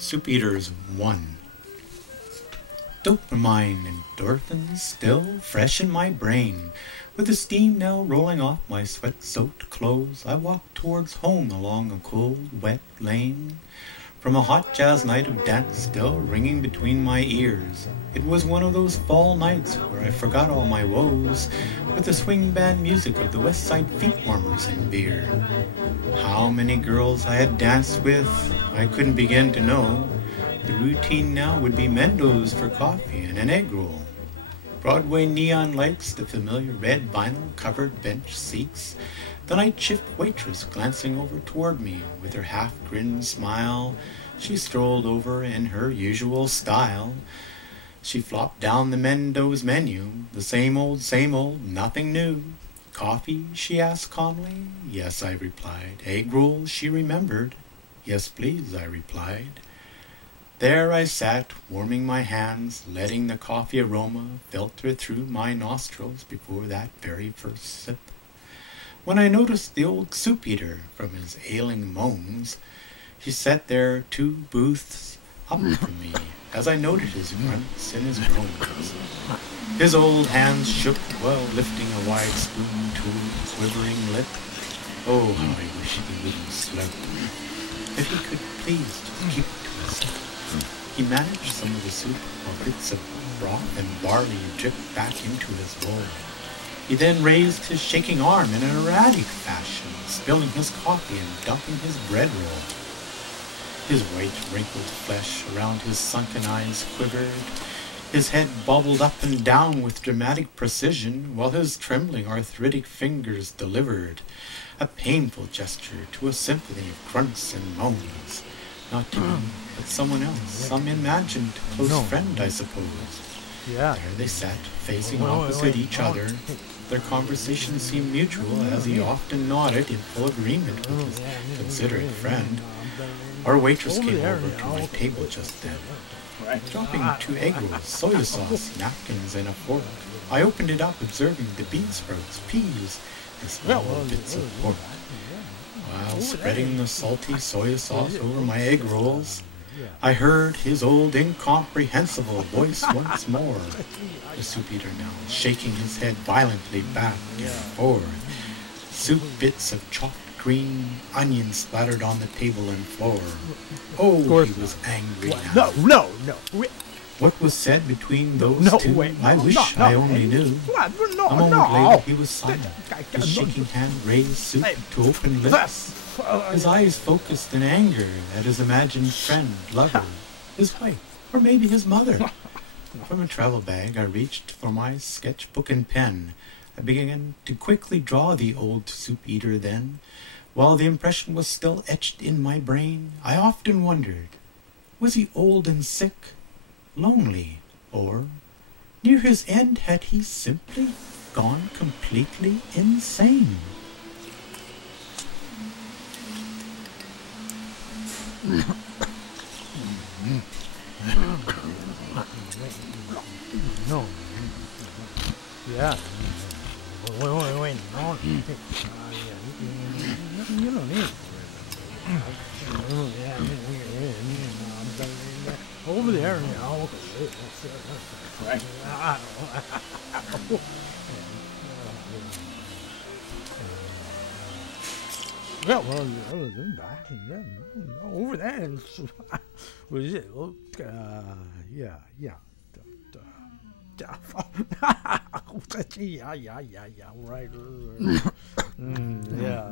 Soupeaters 1. Dopamine endorphins still fresh in my brain. With the steam now rolling off my sweat-soaked clothes, I walk towards home along a cold, wet lane. From a hot jazz night of dance still ringing between my ears. It was one of those fall nights where I forgot all my woes with the swing band music of the West Side feet warmers and beer. How many girls I had danced with, I couldn't begin to know. The routine now would be Mendo's for coffee and an egg roll. Broadway neon lights, the familiar red vinyl-covered bench seats, the night shift waitress glancing over toward me with her half-grinned smile. She strolled over in her usual style. She flopped down the Mendo's menu, the same old, nothing new. Coffee, she asked calmly. Yes, I replied. Egg rolls, she remembered. Yes, please, I replied. There I sat, warming my hands, letting the coffee aroma filter through my nostrils before that very first sip. When I noticed the old soup-eater from his ailing moans, he sat there 2 booths up from me, as I noted his grunts and his groans. His old hands shook while lifting a wide spoon to a quivering lip. Oh, how I wish he wouldn't slurp. If he could please just keep it to himself. He managed some of the soup while bits of broth and barley dripped back into his bowl. He then raised his shaking arm in an erratic fashion, spilling his coffee and dumping his bread roll. His white, wrinkled flesh around his sunken eyes quivered. His head bobbled up and down with dramatic precision, while his trembling, arthritic fingers delivered a painful gesture to a symphony of grunts and moans. Not to me, but someone else, some imagined close friend, I suppose. Yeah. There they sat, facing opposite each other. Their conversation seemed mutual, as he often nodded in full agreement with his considerate friend. Our waitress came over to my table just then, dropping 2 egg rolls, soy sauce, napkins, and a fork. I opened it up, observing the bean sprouts, peas, and small bits of pork. While spreading the salty soy sauce over my egg rolls, I heard his old incomprehensible voice once more. The soup-eater now, shaking his head violently back and forth. Soup bits of chopped green onions splattered on the table and floor. Oh, he was angry now. No. What was said between those two, I wish I only knew. A moment later, he was silent, his shaking hand raised soup to open lips. His eyes focused in anger at his imagined friend, lover, his wife, or maybe his mother. From a travel bag, I reached for my sketchbook and pen. I began to quickly draw the old soup-eater then. While the impression was still etched in my brain, I often wondered, was he old and sick, lonely, or, near his end, had he simply gone completely insane? No. Yeah. Wait. No. You don't need. Over there now. Right. Well, I was in back and then over there. What is it? Yeah. Yeah, right. Yeah.